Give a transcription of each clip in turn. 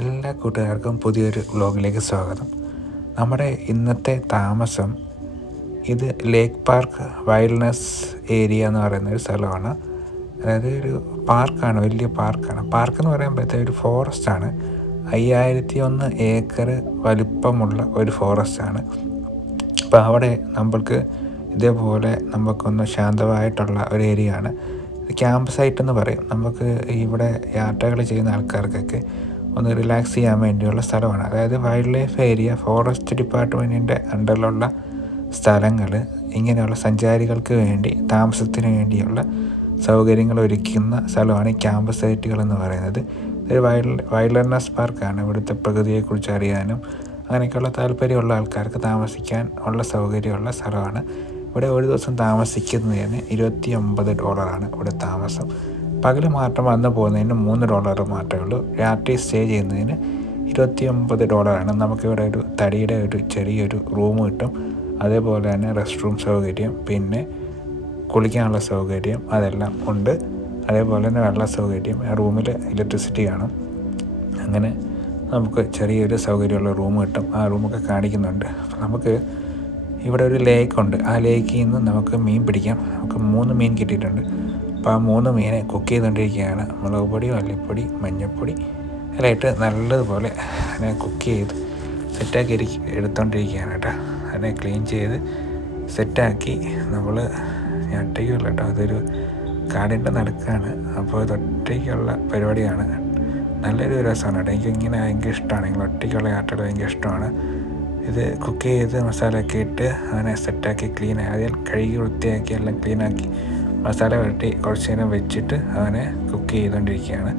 എല്ലാ കൂട്ടുകാർക്കും പുതിയൊരു വ്ലോഗിലേക്ക് സ്വാഗതം. നമ്മുടെ ഇന്നത്തെ താമസം ഇത് ലേക്ക് പാർക്ക് വൈൽഡ്നസ് ഏരിയ എന്ന് പറയുന്നൊരു സ്ഥലമാണ്. അതായത് ഒരു പാർക്കാണ്, വലിയ പാർക്കാണ്. പാർക്കെന്ന് പറയുമ്പോഴത്തേക്ക് ഒരു ഫോറസ്റ്റാണ്. 5001 ഏക്കർ വലിപ്പമുള്ള ഒരു ഫോറസ്റ്റാണ്. അപ്പോൾ അവിടെ നമ്മൾക്ക് ഇതേപോലെ നമുക്കൊന്ന് ശാന്തമായിട്ടുള്ള ഒരു ഏരിയ ആണ്. ക്യാമ്പ് സൈറ്റ് എന്ന് പറയും. നമുക്ക് ഇവിടെ യാത്രകൾ ചെയ്യുന്ന ആൾക്കാർക്കൊക്കെ ഒന്ന് റിലാക്സ് ചെയ്യാൻ വേണ്ടിയുള്ള സ്ഥലമാണ്. അതായത് വൈൽഡ് ലൈഫ് ഏരിയ ഫോറസ്റ്റ് ഡിപ്പാർട്ട്മെൻറ്റിൻ്റെ അണ്ടറിലുള്ള സ്ഥലങ്ങൾ ഇങ്ങനെയുള്ള സഞ്ചാരികൾക്ക് വേണ്ടി താമസത്തിന് വേണ്ടിയുള്ള സൗകര്യങ്ങൾ ഒരുക്കുന്ന സ്ഥലമാണ് ഈ ക്യാമ്പ് സൈറ്റുകളെന്ന് പറയുന്നത്. ഒരു വൈൽഡ്നസ് പാർക്കാണ്. ഇവിടുത്തെ പ്രകൃതിയെക്കുറിച്ച് അറിയാനും അങ്ങനെയൊക്കെയുള്ള താല്പര്യമുള്ള ആൾക്കാർക്ക് താമസിക്കാൻ ഉള്ള സൗകര്യമുള്ള സ്ഥലമാണ്. ഇവിടെ ഒരു ദിവസം താമസിക്കുന്നതിന് $29 ഇവിടെ താമസം. പകൽ മാത്രം വന്ന് പോകുന്നതിന് $3 മാത്രമേ ഉള്ളൂ. രാത്രി സ്റ്റേ ചെയ്യുന്നതിന് $29. നമുക്കിവിടെ ഒരു തടിയുടെ ഒരു ചെറിയൊരു റൂം കിട്ടും. അതേപോലെ തന്നെ റെസ്റ്റ് റൂം സൗകര്യം, പിന്നെ കുളിക്കാനുള്ള സൗകര്യം അതെല്ലാം ഉണ്ട്. അതേപോലെ തന്നെ വെള്ള സൗകര്യം, ആ റൂമിൽ ഇലക്ട്രിസിറ്റി കാണും. അങ്ങനെ നമുക്ക് ചെറിയൊരു സൗകര്യമുള്ള റൂം കിട്ടും. ആ റൂമൊക്കെ കാണിക്കുന്നുണ്ട്. അപ്പോൾ നമുക്ക് ഇവിടെ ഒരു ലേക്കുണ്ട്. ആ ലേക്കിൽ നിന്ന് നമുക്ക് മീൻ പിടിക്കാം. നമുക്ക് 3 മീൻ കിട്ടിയിട്ടുണ്ട്. അപ്പോൾ ആ 3 മീനെ കുക്ക് ചെയ്തുകൊണ്ടിരിക്കുകയാണ്. മുളക് പൊടി, മല്ലിപ്പൊടി, മഞ്ഞൾപ്പൊടി എല്ലാം ഇട്ട് നല്ലതുപോലെ അതിനെ കുക്ക് ചെയ്ത് സെറ്റാക്കി എടുത്തുകൊണ്ടിരിക്കുകയാണ് കേട്ടോ. അതിനെ ക്ലീൻ ചെയ്ത് സെറ്റാക്കി നമ്മൾ ഒറ്റയ്ക്കുള്ള കേട്ടോ, അതൊരു കാടിൻ്റെ നടുക്കാണ്. അപ്പോൾ ഇത് ഒറ്റയ്ക്കുള്ള പരിപാടിയാണ്. നല്ലൊരു രസമാണ് കേട്ടോ. എനിക്കിങ്ങനെ ഭയങ്കര ഇഷ്ടമാണ്. നിങ്ങൾ ഒറ്റയ്ക്കുള്ള യാത്രകൾ ഭയങ്കര ഇഷ്ടമാണ്. ഇത് കുക്ക് ചെയ്ത് മസാലയൊക്കെ ഇട്ട് അതിനെ സെറ്റാക്കി ക്ലീനായി ആദ്യം കഴുകി വൃത്തിയാക്കി എല്ലാം ക്ലീനാക്കി മസാല വരട്ടി കുറച്ച് നേരം വെച്ചിട്ട് അതിനെ കുക്ക് ചെയ്തുകൊണ്ടിരിക്കുകയാണ്.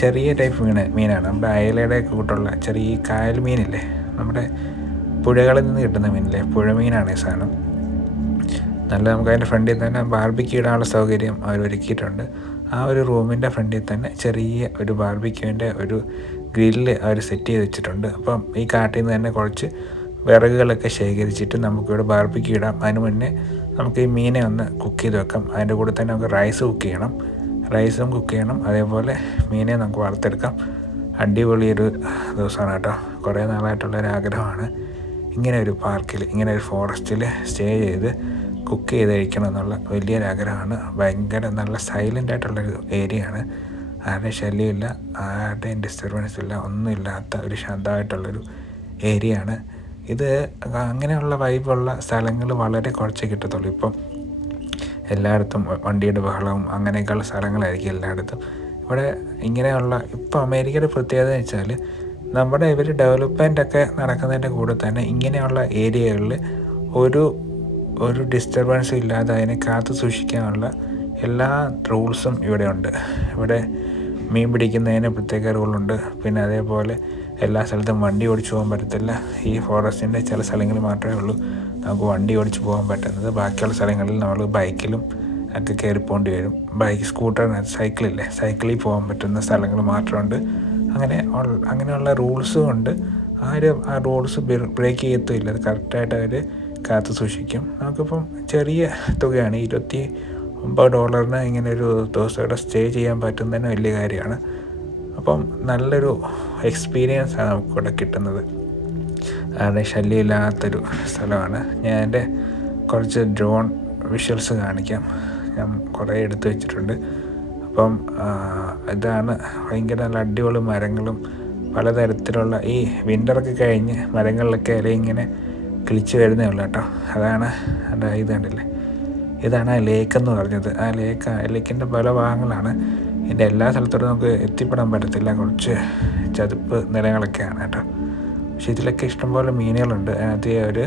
ചെറിയ ടൈപ്പ് മീനാണ്. നമ്മുടെ അയലയുടെ കൂട്ടുള്ള ചെറിയ കായൽ മീനില്ലേ, നമ്മുടെ പുഴകളിൽ നിന്ന് കിട്ടുന്ന മീനില്ലേ, പുഴ മീനാണ് ഈ സാധനം. നല്ല നമുക്ക് അതിൻ്റെ ഫ്രണ്ടിൽ തന്നെ ബാർബിക്യൂ ഇടാനുള്ള സൗകര്യം അവർ ഒരുക്കിയിട്ടുണ്ട്. ആ ഒരു റൂമിൻ്റെ ഫ്രണ്ടിൽ തന്നെ ചെറിയ ഒരു ബാർബിക്യൂവിൻ്റെ ഒരു ഗ്രില്ല് അവർ സെറ്റ് ചെയ്ത് വെച്ചിട്ടുണ്ട്. അപ്പം ഈ കാട്ടിൽ നിന്ന് തന്നെ കുറച്ച് വിറകുകളൊക്കെ ശേഖരിച്ചിട്ട് നമുക്കിവിടെ ബാർബിക്യൂ ഇടാം. അതിന് മുന്നേ നമുക്ക് ഈ മീനെ ഒന്ന് കുക്ക് ചെയ്ത് വെക്കാം. അതിൻ്റെ കൂടെ തന്നെ നമുക്ക് റൈസും കുക്ക് ചെയ്യണം. അതേപോലെ മീനെ നമുക്ക് വറുത്തെടുക്കാം. അടിപൊളിയൊരു ദിവസമാണ് കേട്ടോ. കുറേ നാളായിട്ടുള്ളൊരു ആഗ്രഹമാണ് ഇങ്ങനെ ഒരു പാർക്കിൽ, ഇങ്ങനെ ഒരു ഫോറസ്റ്റിൽ സ്റ്റേ ചെയ്ത് കുക്ക് ചെയ്ത് കഴിക്കണം എന്നുള്ള വലിയൊരാഗ്രഹമാണ്. ഭയങ്കര നല്ല സൈലൻ്റ് ആയിട്ടുള്ളൊരു ഏരിയയാണ്. ആരുടെയും ശല്യമില്ല, ആരുടെയും ഡിസ്റ്റർബൻസ് ഇല്ല, ഒന്നുമില്ലാത്ത ഒരു ശാന്തമായിട്ടുള്ളൊരു ഏരിയയാണ് ഇത്. അങ്ങനെയുള്ള വൈബുള്ള സ്ഥലങ്ങൾ വളരെ കുറച്ചേ കിട്ടത്തുള്ളൂ. ഇപ്പം എല്ലായിടത്തും വണ്ടിയുടെ ബഹളവും അങ്ങനെയൊക്കെയുള്ള സ്ഥലങ്ങളായിരിക്കും എല്ലായിടത്തും. ഇവിടെ ഇങ്ങനെയുള്ള ഇപ്പോൾ അമേരിക്കയുടെ പ്രത്യേകത എന്ന് വെച്ചാൽ നമ്മുടെ ഇവർ ഡെവലപ്മെൻ്റൊക്കെ നടക്കുന്നതിൻ്റെ കൂടെ തന്നെ ഇങ്ങനെയുള്ള ഏരിയകളിൽ ഒരു ഡിസ്റ്റർബൻസും ഇല്ലാതെ അതിനെ കാത്തു സൂക്ഷിക്കാനുള്ള എല്ലാ റൂൾസും ഇവിടെ ഉണ്ട്. ഇവിടെ മീൻ പിടിക്കുന്നതിന് പ്രത്യേക റൂളുണ്ട്. പിന്നെ അതേപോലെ എല്ലാ സ്ഥലത്തും വണ്ടി ഓടിച്ചു പോകാൻ പറ്റത്തില്ല. ഈ ഫോറസ്റ്റിൻ്റെ ചില സ്ഥലങ്ങളിൽ മാത്രമേ ഉള്ളൂ നമുക്ക് വണ്ടി ഓടിച്ച് പോകാൻ പറ്റുന്നത്. ബാക്കിയുള്ള സ്ഥലങ്ങളിൽ നമ്മൾ ബൈക്കിലും ഒക്കെ കയറി പോകേണ്ടി വരും. സൈക്കിളില്ലേ, സൈക്കിളിൽ പോകാൻ പറ്റുന്ന സ്ഥലങ്ങൾ മാത്രമുണ്ട്. അങ്ങനെയുള്ള റൂൾസും ഉണ്ട്. ആ റൂൾസ് ബ്രേക്ക് ചെയ്യത്തുമില്ല. അത് കറക്റ്റായിട്ട് അവർ കാത്തു സൂക്ഷിക്കും. നമുക്കിപ്പം ചെറിയ തുകയാണ്, $29 ഇങ്ങനെ ഒരു ദിവസം ഇവിടെ സ്റ്റേ ചെയ്യാൻ പറ്റുന്നതിന് വലിയ കാര്യമാണ്. അപ്പം നല്ലൊരു എക്സ്പീരിയൻസാണ് നമുക്കിവിടെ കിട്ടുന്നത്. ആരുടെ ശല്യമില്ലാത്തൊരു സ്ഥലമാണ്. ഞാൻ എൻ്റെ കുറച്ച് ഡ്രോൺ വിഷ്വൽസ് കാണിക്കാം. ഞാൻ കുറേ എടുത്തു വെച്ചിട്ടുണ്ട്. അപ്പം ഇതാണ് ഭയങ്കര നല്ല അടിപൊളി മരങ്ങളും പലതരത്തിലുള്ള ഈ വിൻ്ററൊക്കെ കഴിഞ്ഞ് മരങ്ങളിലൊക്കെ ഇല ഇങ്ങനെ കിളിച്ച് വരുന്നേ ഉള്ളൂ കേട്ടോ. അതാണ് ഇത് കണ്ടില്ലേ, ഇതാണ് ആ ലേക്കെന്ന് പറഞ്ഞത്. ആ ലേക്കിൻ്റെ പല ഭാഗങ്ങളാണ്. ഇതിൻ്റെ എല്ലാ സ്ഥലത്തോട്ടും നമുക്ക് എത്തിപ്പെടാൻ പറ്റത്തില്ല. കുറച്ച് ചതുപ്പ് നിലങ്ങളൊക്കെയാണ് കേട്ടോ. പക്ഷേ ഇതിലൊക്കെ ഇഷ്ടംപോലെ മീനുകളുണ്ട്. അതിനകത്ത്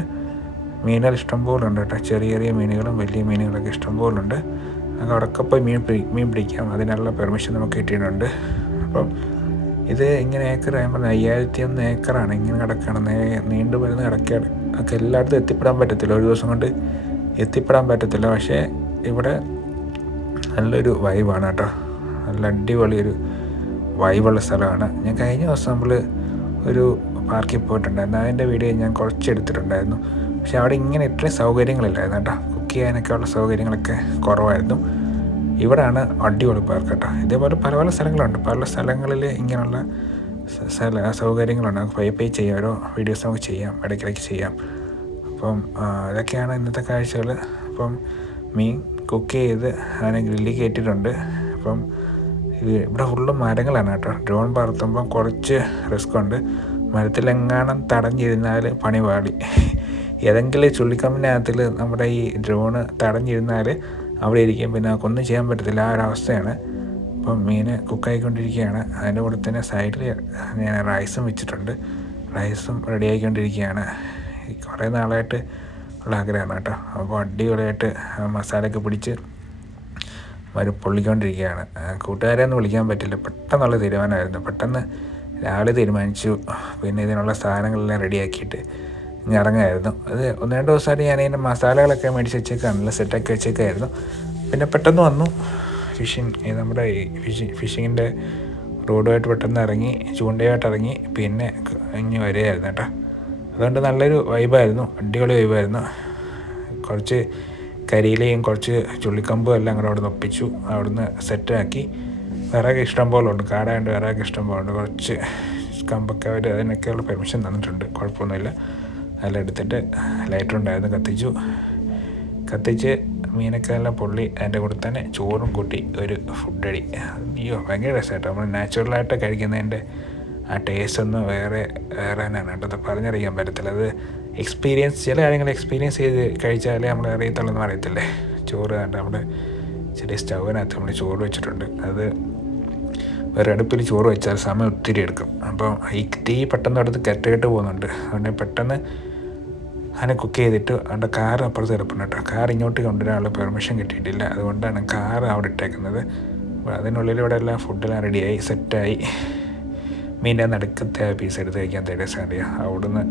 മീനുകൾ ഇഷ്ടംപോലെ ഉണ്ട് കേട്ടോ. ചെറിയ ചെറിയ മീനുകളും വലിയ മീനുകളൊക്കെ ഇഷ്ടംപോലുണ്ട്. നമുക്ക് അവിടെയൊക്കെ പോയി മീൻ പിടിക്കാം. അതിനുള്ള പെർമിഷൻ നമുക്ക് കിട്ടിയിട്ടുണ്ട്. അപ്പം ഇത് ഇങ്ങനെ ഏക്കർ ഞാൻ പറഞ്ഞത് 5001 ഏക്കറാണ്. ഇങ്ങനെ കിടക്കുകയാണ്, നീണ്ടു വരുന്ന കിടക്കുകയാണ്. നമുക്ക് എല്ലായിടത്തും എത്തിപ്പെടാൻ പറ്റത്തില്ല, ഒരു ദിവസം കൊണ്ട് എത്തിപ്പെടാൻ പറ്റത്തില്ല. പക്ഷേ ഇവിടെ നല്ലൊരു വൈബാണ് കേട്ടോ. നല്ല അടിപൊളിയൊരു വൈബുള്ള സ്ഥലമാണ്. ഞാൻ കഴിഞ്ഞ ദിവസം നമ്മൾ ഒരു പാർക്കിൽ പോയിട്ടുണ്ടായിരുന്നു. അതിൻ്റെ വീഡിയോ ഞാൻ കുറച്ച് എടുത്തിട്ടുണ്ടായിരുന്നു. പക്ഷെ അവിടെ ഇങ്ങനെ ഇത്രയും സൗകര്യങ്ങളില്ലായിരുന്നു കേട്ടോ. കുക്ക് ചെയ്യാനൊക്കെ ഉള്ള സൗകര്യങ്ങളൊക്കെ കുറവായിരുന്നു. ഇവിടെയാണ് അടിപൊളി പാർക്ക് കേട്ടോ. ഇതേപോലെ പല സ്ഥലങ്ങളുണ്ട്. പല സ്ഥലങ്ങളിൽ ഇങ്ങനെയുള്ള സൗകര്യങ്ങളുണ്ട്. നമുക്ക് പൈ ചെയ്യാം, ഓരോ വീഡിയോസ് നമുക്ക് ചെയ്യാം, ഇടയ്ക്കിടയ്ക്ക് ചെയ്യാം. അപ്പം ഇതൊക്കെയാണ് ഇന്നത്തെ കാഴ്ചകൾ. അപ്പം മീൻ കുക്ക് ചെയ്ത് അതിനെ ഗ്രില്ലിൽ കയറ്റിയിട്ടുണ്ട്. അപ്പം ഇവിടെ ഫുള്ളും മരങ്ങളാണ് കേട്ടോ. ഡ്രോൺ പറത്തുമ്പം കുറച്ച് റിസ്ക് ഉണ്ട്. മരത്തിലെങ്ങാനും തടഞ്ഞിരുന്നാൽ പണി പാടി. ഏതെങ്കിലും ചുള്ളിക്കമ്പിനകത്തിൽ നമ്മുടെ ഈ ഡ്രോണ് തടഞ്ഞിരുന്നാൽ അവിടെ ഇരിക്കും, പിന്നെ നമുക്കൊന്നും ചെയ്യാൻ പറ്റത്തില്ല. ആ ഒരവസ്ഥയാണ്. അപ്പം മീൻ കുക്കായിക്കൊണ്ടിരിക്കുകയാണ്. അതിൻ്റെ കൂടെ തന്നെ സൈഡിൽ ഞാൻ റൈസും വെച്ചിട്ടുണ്ട്. റൈസും റെഡി ആയിക്കൊണ്ടിരിക്കുകയാണ്. കുറേ നാളായിട്ട് ഉള്ള ആഗ്രഹമാണ് കേട്ടോ. അപ്പോൾ അടിപൊളിയായിട്ട് മസാലയൊക്കെ പിടിച്ച് പൊള്ളിക്കൊണ്ടിരിക്കുകയാണ്. കൂട്ടുകാരെ ഒന്നും വിളിക്കാൻ പറ്റില്ല, പെട്ടെന്നുള്ള തീരുമാനമായിരുന്നു. പെട്ടെന്ന് രാവിലെ തീരുമാനിച്ചു. പിന്നെ ഇതിനുള്ള സാധനങ്ങളെല്ലാം റെഡിയാക്കിയിട്ട് ഇങ്ങനെ ഇറങ്ങുമായിരുന്നു. അത് 1-2 ദിവസമായിട്ട് ഞാൻ ഇതിൻ്റെ മസാലകളൊക്കെ മേടിച്ച് വെച്ചേക്കാണല്ലോ, സെറ്റാക്കി വെച്ചേക്കായിരുന്നു. പിന്നെ പെട്ടെന്ന് വന്നു നമ്മുടെ ഫിഷിങ്ങിൻ്റെ റോഡുമായിട്ട് പെട്ടെന്ന് ഇറങ്ങി, ചൂണ്ടയായിട്ട് ഇറങ്ങി, പിന്നെ ഇങ്ങ് വരികയായിരുന്നു കേട്ടോ. അതുകൊണ്ട് നല്ലൊരു വൈബായിരുന്നു, അടിപൊളി വൈബായിരുന്നു. കുറച്ച് കരിയിലയും കുറച്ച് ചുള്ളിക്കമ്പും എല്ലാം കൂടെ അവിടെ നിന്ന് ഒപ്പിച്ചു, അവിടുന്ന് സെറ്റാക്കി. വിറക് ഇഷ്ടം പോലെ ഉണ്ട്, കാടായതുകൊണ്ട് വിറക് ഇഷ്ടം പോലെ ഉണ്ട്. കുറച്ച് കമ്പൊക്കെ അവർ അതിനൊക്കെയുള്ള പെർമിഷൻ തന്നിട്ടുണ്ട്, കുഴപ്പമൊന്നുമില്ല. അതെല്ലാം എടുത്തിട്ട് ലൈറ്റർ ഉണ്ടായിരുന്നു, കത്തിച്ച് മീനൊക്കെ എല്ലാം പൊള്ളി. അതിൻ്റെ കൂടെ തന്നെ ചോറും കൂട്ടി ഒരു ഫുഡടി. അയ്യോ ഭയങ്കര രസമായിട്ടോ. നമ്മൾ നാച്ചുറലായിട്ട് കഴിക്കുന്നതിൻ്റെ ആ ടേസ്റ്റ് ഒന്നും വേറെ തന്നെയാണ് കേട്ടോ. അത് പറഞ്ഞറിയാൻ പറ്റത്തില്ല. അത് ചില കാര്യങ്ങൾ എക്സ്പീരിയൻസ് ചെയ്ത് കഴിച്ചാലേ നമ്മൾ അറിയത്തുള്ളൂ അറിയത്തില്ലേ. ചോറ് കണ്ട് നമ്മുടെ ചെറിയ സ്റ്റൗവിനകത്ത് നമ്മൾ ചോറ് വെച്ചിട്ടുണ്ട്. അത് വേറെ അടുപ്പിൽ ചോറ് വെച്ചാൽ സമയം ഒത്തിരി എടുക്കും. അപ്പം ഈ തീ പെട്ടെന്ന് അടുത്ത് കെട്ട് പോകുന്നുണ്ട്. അതുകൊണ്ട് പെട്ടെന്ന് അതിനെ കുക്ക് ചെയ്തിട്ട് അവിടെ കാർ അപ്പുറത്ത് കിടപ്പുണ്ട് കേട്ടോ. കാർ ഇങ്ങോട്ട് കൊണ്ടുവരാനുള്ള പെർമിഷൻ കിട്ടിയിട്ടില്ല, അതുകൊണ്ടാണ് കാർ അവിടെ ഇട്ടേക്കുന്നത്. അപ്പോൾ അതിനുള്ളിൽ ഇവിടെ എല്ലാം ഫുഡെല്ലാം റെഡിയായി സെറ്റായി. മീൻ്റെ നടുക്കത്തെ പീസ് എടുത്ത് കഴിക്കാൻ ടേസ്റ്റ് അറിയാം. അവിടുന്ന്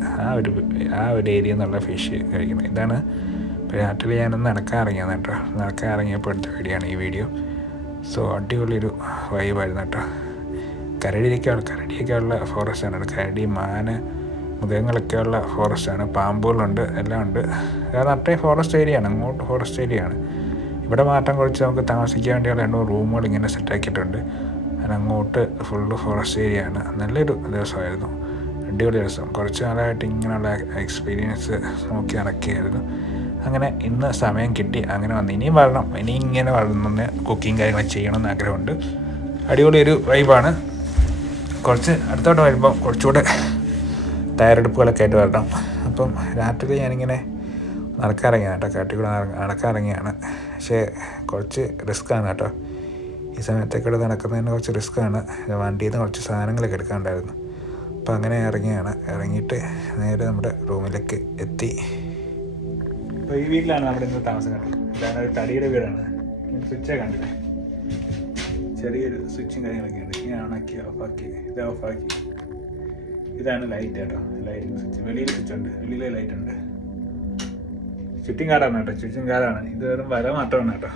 ആ ഒരു ഏരിയ എന്നുള്ള ഫിഷ് കഴിക്കുന്നത്. ഇതാണ് ഇപ്പോൾ രാത്രി ഞാനൊന്ന് നടക്കാൻ ഇറങ്ങിയപ്പോൾ എടുത്ത വീഡിയോ ആണ് ഈ വീഡിയോ. സോ അടിപൊളിയൊരു വൈബായിരുന്നു കേട്ടോ. കരടിയൊക്കെ ഉള്ള ഫോറസ്റ്റാണ്. കരടി, മാന്, മൃഗങ്ങളൊക്കെയുള്ള ഫോറസ്റ്റാണ്. പാമ്പുകളുണ്ട്, എല്ലാം ഉണ്ട്. കാരണം അത്രയും ഫോറസ്റ്റ് ഏരിയ ആണ്, അങ്ങോട്ട് ഫോറസ്റ്റ് ഏരിയ ആണ്. ഇവിടെ മാത്രം കുറച്ച് നമുക്ക് താമസിക്കാൻ വേണ്ടിയുള്ള 2 റൂമുകൾ ഇങ്ങനെ സെറ്റാക്കിയിട്ടുണ്ട്. അതിനങ്ങോട്ട് ഫുള്ള് ഫോറസ്റ്റ് ഏരിയ ആണ്. നല്ലൊരു ദിവസമായിരുന്നു, അടിപൊളി ദിവസം. കുറച്ച് നാളായിട്ട് ഇങ്ങനെയുള്ള എക്സ്പീരിയൻസ് നോക്കി നടക്കുകയായിരുന്നു. അങ്ങനെ ഇന്ന് സമയം കിട്ടി, അങ്ങനെ വന്ന് ഇനിയും വരണം. ഇനി ഇങ്ങനെ വളർന്ന് കുക്കിങ് കാര്യങ്ങൾ ചെയ്യണമെന്ന് ആഗ്രഹമുണ്ട്. അടിപൊളി ഒരു വൈബാണ്. കുറച്ച് അടുത്തോട്ട് വരുമ്പം കുറച്ചുകൂടെ തയ്യാറെടുപ്പുകളൊക്കെ ആയിട്ട് വരണം. അപ്പം രാത്രി ഞാനിങ്ങനെ നടക്കാനിറങ്ങിയാണ് കേട്ടോ. കാട്ടിക്കൂടെ നടക്കാനിറങ്ങിയാണ്. പക്ഷേ കുറച്ച് റിസ്ക്കാണ് കേട്ടോ. ഈ സമയത്തേക്കൂടെ നടക്കുന്നതിന് കുറച്ച് റിസ്ക്കാണ്. വണ്ടിയിൽ നിന്ന് കുറച്ച് സാധനങ്ങളൊക്കെ എടുക്കാനുണ്ടായിരുന്നു. അപ്പോൾ അങ്ങനെ ഇറങ്ങിയിട്ട് നേരെ നമ്മുടെ റൂമിലേക്ക് എത്തി. അപ്പോൾ ഈ വീട്ടിലാണ് നമ്മുടെ ഇന്ന് താമസം കണ്ടത്. ഇതാണ് ഒരു തടിയുടെ വീടാണ്. സ്വിച്ചേ കണ്ടില്ലേ, ചെറിയൊരു സ്വിച്ചും കാര്യങ്ങളൊക്കെ ഉണ്ട്. ഇങ്ങനെ ഓണാക്കി ഓഫാക്കി, ഇത് ഓഫാക്കി. ഇതാണ് ലൈറ്റ് കേട്ടോ, ലൈറ്റിൻ്റെ സ്വിച്ച്. വെളിയിൽ സ്വിച്ച് ഉണ്ട്, വെളിയിലെ ലൈറ്റ് ഉണ്ട്. ചുറ്റും കാടാണ് കേട്ടോ, ചുറ്റും കാടാണ്. ഇത് വെറും വല മാത്രമാണ് കേട്ടോ.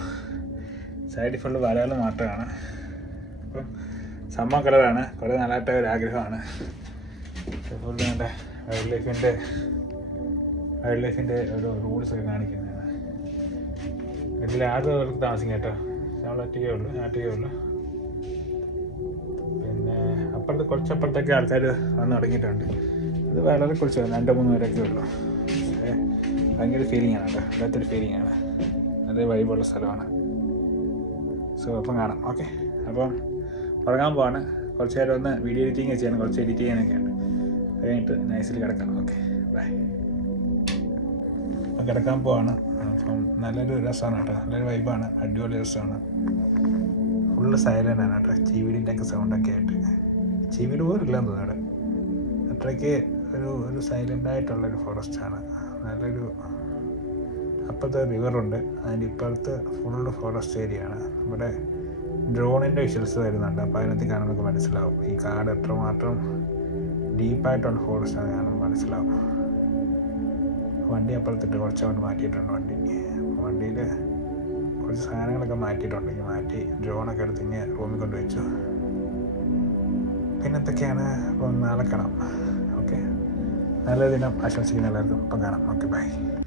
സൈഡിൽ ഫുള്ള് വലകൾ മാത്രമാണ്. അപ്പം സംഭവം കളറാണ്. കുറേ നാളായിട്ട് ഒരു ആഗ്രഹമാണ്. ഫുള്ള് വേണ്ട വൈൽഡ് ലൈഫിൻ്റെ ഓരോ റൂൾസൊക്കെ കാണിക്കുന്നതാണ്. വീട്ടിൽ ആദ്യം താമസിക്കാം കേട്ടോ. നമ്മൾ ഒറ്റയ്ക്കേ ഉള്ളൂ. പിന്നെ കുറച്ചപ്പുറത്തൊക്കെ ആൾക്കാർ വന്ന് തുടങ്ങിയിട്ടുണ്ട്. അത് വളരെ കുറച്ച് 2-3 പേരൊക്കെ ഉള്ളൂ. പക്ഷേ ഭയങ്കര ഫീലിംഗാണ് കേട്ടോ, വല്ലാത്തൊരു ഫീലിംഗാണ്. നല്ല വൈബുള്ള സ്ഥലമാണ്. സോ അപ്പം കാണാം. ഓക്കെ, അപ്പം ഉറങ്ങാൻ പോവാണ്. കുറച്ച് നേരം ഒന്ന് വീഡിയോ എഡിറ്റിംഗ് ചെയ്യണം, കുറച്ച് എഡിറ്റ് ചെയ്യാനൊക്കെ ഉണ്ട്. അത് കഴിഞ്ഞിട്ട് നൈസിൽ കിടക്കാം. Okay, bye. അപ്പം കിടക്കാൻ പോവാണ്. അപ്പം നല്ലൊരു രസമാണ് കേട്ടോ, നല്ലൊരു വൈബാണ്, അടിപൊളി രസമാണ്. ഫുള്ള് സൈലൻ്റാണ് കേട്ടോ. ചീവീടിൻ്റെയൊക്കെ സൗണ്ടൊക്കെ ആയിട്ട്. ചീവീട് പോലും ഇല്ലെന്ന് തോന്നുന്നു അവിടെ. അത്രയ്ക്ക് ഒരു സൈലൻ്റായിട്ടുള്ളൊരു ഫോറസ്റ്റാണ്. നല്ലൊരു അപ്പുറത്തെ റിവറുണ്ട്, അതിൻ്റെ ഇപ്പുറത്ത് ഫുള്ള് ഫോറസ്റ്റ് ഏരിയ ആണ്. നമ്മുടെ ഡ്രോണിൻ്റെ വിഷ്വൽസ് വരുന്നുണ്ട്. അപ്പോൾ അതിനകത്ത് കാണാൻ നമുക്ക് മനസ്സിലാവും ഈ കാട് എത്രമാത്രം ഡീപ്പായിട്ടുള്ള ഫോറസ്റ്റാണ് കാണാൻ മനസ്സിലാവും. വണ്ടി അപ്പുറത്തിട്ട് കുറച്ചങ്ങോട്ട് മാറ്റിയിട്ടുണ്ട്. വണ്ടിയിൽ കുറച്ച് സാധനങ്ങളൊക്കെ മാറ്റിയിട്ടുണ്ടെങ്കിൽ മാറ്റി ഡ്രോണൊക്കെ എടുത്ത് ഇങ്ങനെ റൂമിൽ കൊണ്ടുവച്ചു. പിന്നെ എന്തൊക്കെയാണ്, അപ്പം നാളെ കാണാം. ഓക്കെ, നല്ല ദിനം ആശംസിക്കുന്ന എല്ലാവർക്കും. അപ്പം കാണാം. Okay, by.